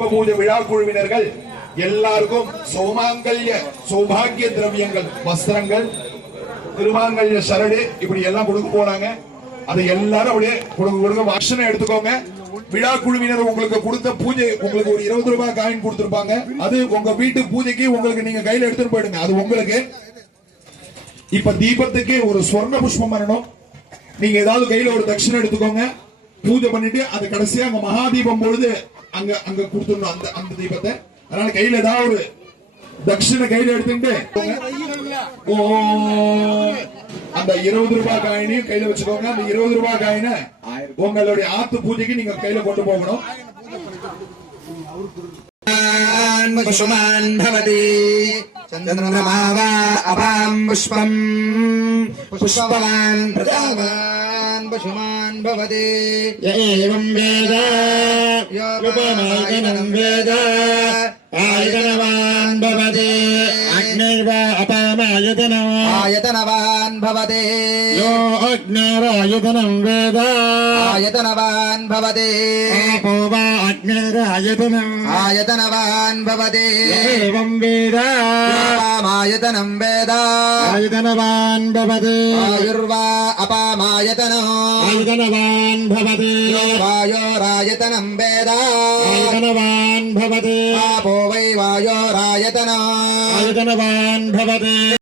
தீப பூஜை விழா குழுவினர்கள் எல்லாருக்கும் சௌபாகிய திரவியங்கள், வஸ்திரங்கள், திருமாங்கல்ய சரடு இப்படி எல்லாம் கொடுக்க போறாங்க. அதை எல்லாரும் அப்படியே கொடுக்க வாசனை எடுத்துக்கோங்க. விழா குழுவினர் உங்களுக்கு கொடுத்த பூஜை, உங்களுக்கு ஒரு 20 ரூபாய் காயின் கொடுத்திருப்பாங்க. அது உங்க வீட்டு பூஜைக்கு உங்களுக்கு நீங்க கையில எடுத்துட்டு போயிடுங்க. அது உங்களுக்கு. இப்ப தீபத்துக்கு ஒரு சொர்ண புஷ்பம் பண்ணணும். நீங்க ஏதாவது கையில ஒரு தட்சிணை எடுத்துக்கோங்க. பூஜை பண்ணிட்டு அது கடைசியா அங்க மகாதீபம் பொழுது அங்க அங்க கொடுத்துடணும் அந்த தீபத்தை. அதனால கையில ஏதாவது ஒரு தட்சிணை கையில எடுத்துட்டு அந்த 20 ரூபாய் காயினையும் கையில வச்சுக்கோங்க. அந்த 20 ரூபாய் காயினை உங்களுடைய ஆத்து பூஜைக்கு நீங்க கையில கொண்டு போகணும். पुष्पमान् भवति चन्द्रमा वा अपां पुष्पम् पुष्पवान् प्रजावान् पशुमान् भवति य एवं वेद योपमायतनं वेद आयतनवान् भवति अग्निर्वा अपामायतनवान् भवति यो अग्निरायतनं वेद आयतनवान् भवति आपो वा अग्निरायतनवान् भवति एवं वेद अपामायतनं वेद आयतनवान् भवति आयुर्वा अपामायतनवान् भवति वायोरायतनं वेद आयतनवान् भवति आपो वै वायोरायतनवान् भवति।